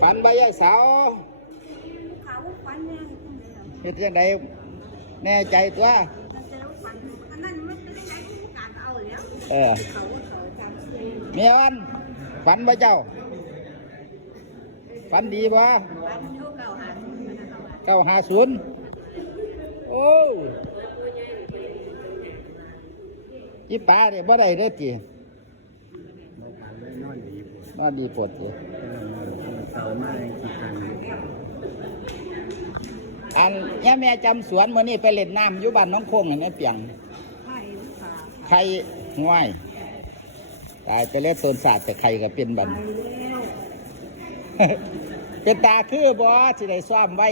ฝันใบยายสาว เขาฝันแน่ให้คุณเลยเหรอ เฮ็ดจังไดแน่ใจตัว มันจะรู้ฝันอันนั้นมันเป็นยังไงผู้การเอาแล้ว เออ เขาเขาจำเสียง เมียวันฝันบ่เจ้า ฝันดีบ่ ฝันโยเก่าหาทุนมันนะเขาว่า เก้าห้าศูนย์โอ้ยี่ป้าเนี่ยบ่ได้เด้อจี นอนดี นอนดีปวดจี เสามากี่ครั้งอันย่าแม่จำสวนมื้อนี้ไปเล่นน้ำอยู่บ้านน้องคงนี่แม่เปียงไข่หรือเปล่าไข่ห้วยตายไปเล่นต้นศาสตร์แต่ไข่ก็เป็นบันไปแล้วเป็นตาคือบ่สิได้ซ่อมไว้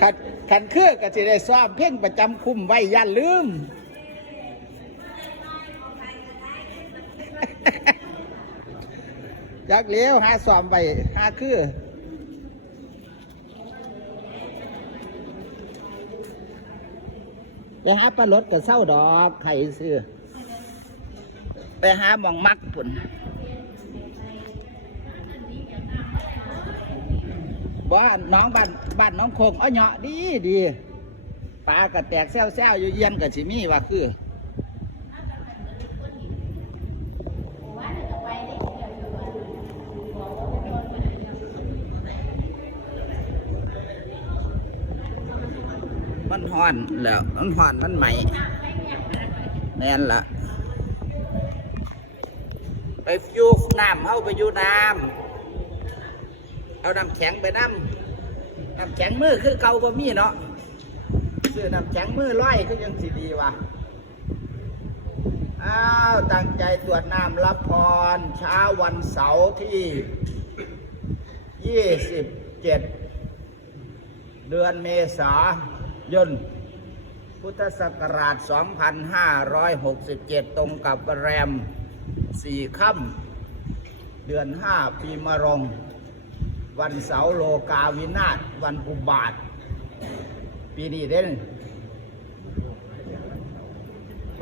ขันขันคือก็สิได้ซ่อมเพ่งประจำคุมไว้อย่าลืม จักเลี้ยวหาซ่อมไว้หาคือไปหาปลารถกับเศร้าดอกไข่ซื้อไปหาหมองมักปุ่นบ้านน้องบ้านบ้านน้องคงเอเหาะดีดีปลากระแตกแซวแซวอยู่เย็นกับชิมี่ว่าคือ ห่อนแล้วมันห่อนมันใหม่แน่นละไปอยูน้ำเอาไปอยูน้ำเอาน้ำแข็งไปน้ำน้ำแข็งมือคือเกาบ่มีเนาะซื้อน้ำแข็งมือร้อยก็ยังสิดีวะอ้าวตั้งใจตรวจน้ำรับพรเช้าวันเสาร์ที่ยี่สิบเจ็ดเดือนเมษา ยนพุทธศักราช 2567 ตรงกับแรม 4 ค่ำเดือน 5 ปีมะรง วันเสาร์โลกาวินาศวันอุบาท ปีนี้เด้น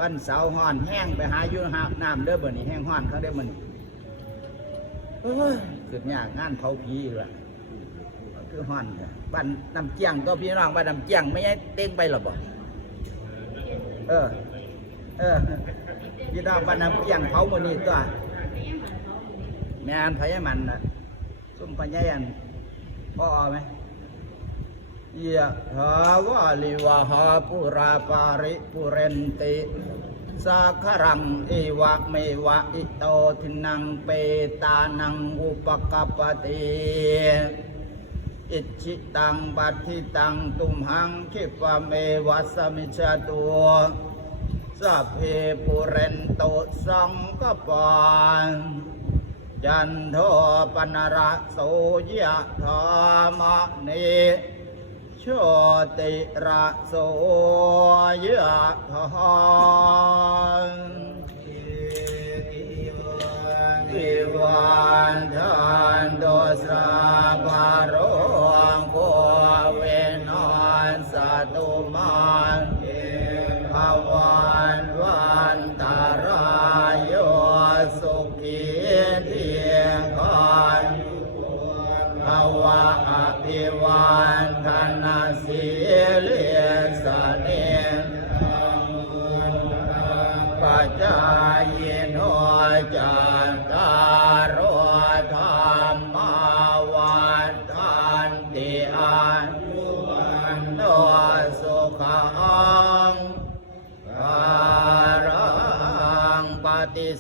วันเสาร์ห่อนแห้งไปหายู่หาน้ำเด้อบ่นี่แห้งห่อนเขาได้มันเอ้ยเกิดยากงานเผาผีเลย คือห่อนบ้านน้ำเจียงก็พี่น้องบ้านน้ำเจียงไม่ใช่เต้งไปหรอบ่เออ เออพี่น้องบ้านน้ำเจียงเผาหมดนี่ตัวแม่อันพยามันนะซุ่มพยายันพ่อไหมยะถาวาลิวะหาปุราปาริปุเรนติสาครังเอวะเมวะอิโตทินังเปตานังอุปกปติ อิชิตังปัติตังตุมหังคิปะเมวัสมิชาตัวสัพเพปุเรนโตสังกปานจันโทปนระโสยะธามะเนโชติระโสยะธาม วันดันโดสาภารองโค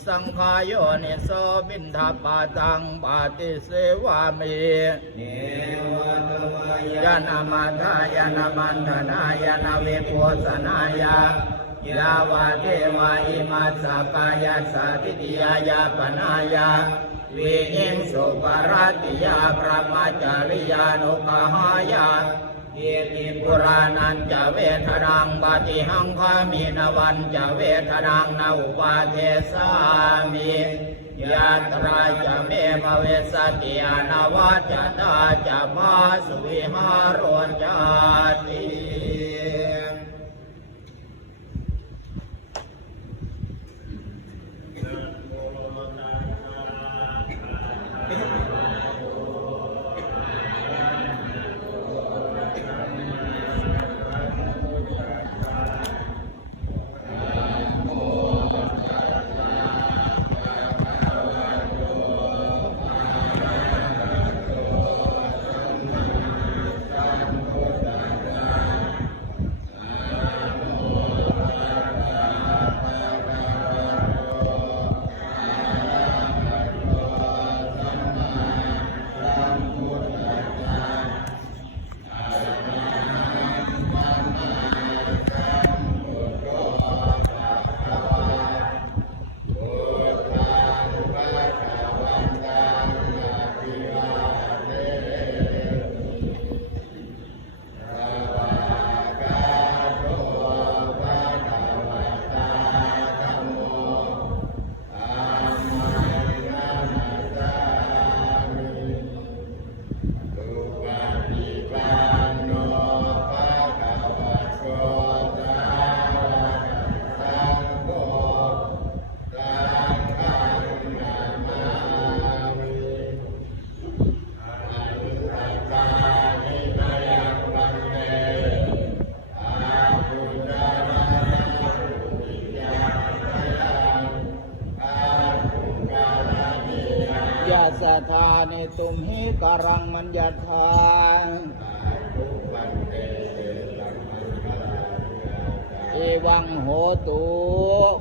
สังขายโยนิโสบินทปาตังปฏิเสวามิเนยานามาทายานามันธนายานาเวโกสนายายาวาเทวาอิมาสปายาสาธิติยายาปนายาวิเองสุปารติยาพระมาจริยานุปหายา เอติปุรานันจะเวทนังปฏิหังคามีนวันจะเวทนังนาอุปาเทสามียาตราจะเมาเวสติยานาวาจตาจะมาสุวิหารวนจาติ ทานิตุมหิกรังมัญญาทาเอวังโหตุ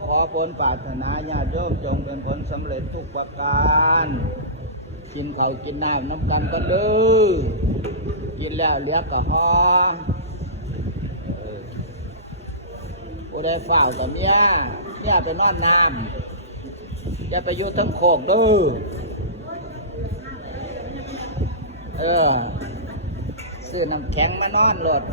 ขอผลปรารถนาญาติโยมจงเป็นผลสำเร็จทุกประการกินข้าวกินน้ำน้ำกันกันเด้อกินแล้วเหลือก็หอเออผู้ใดฝ่าวกับเมียเมียไปนอนน้ำอย่าไปอยู่ทั้งโคกด้อ เออ ซื้อน้ำแข็งมานอนโหลด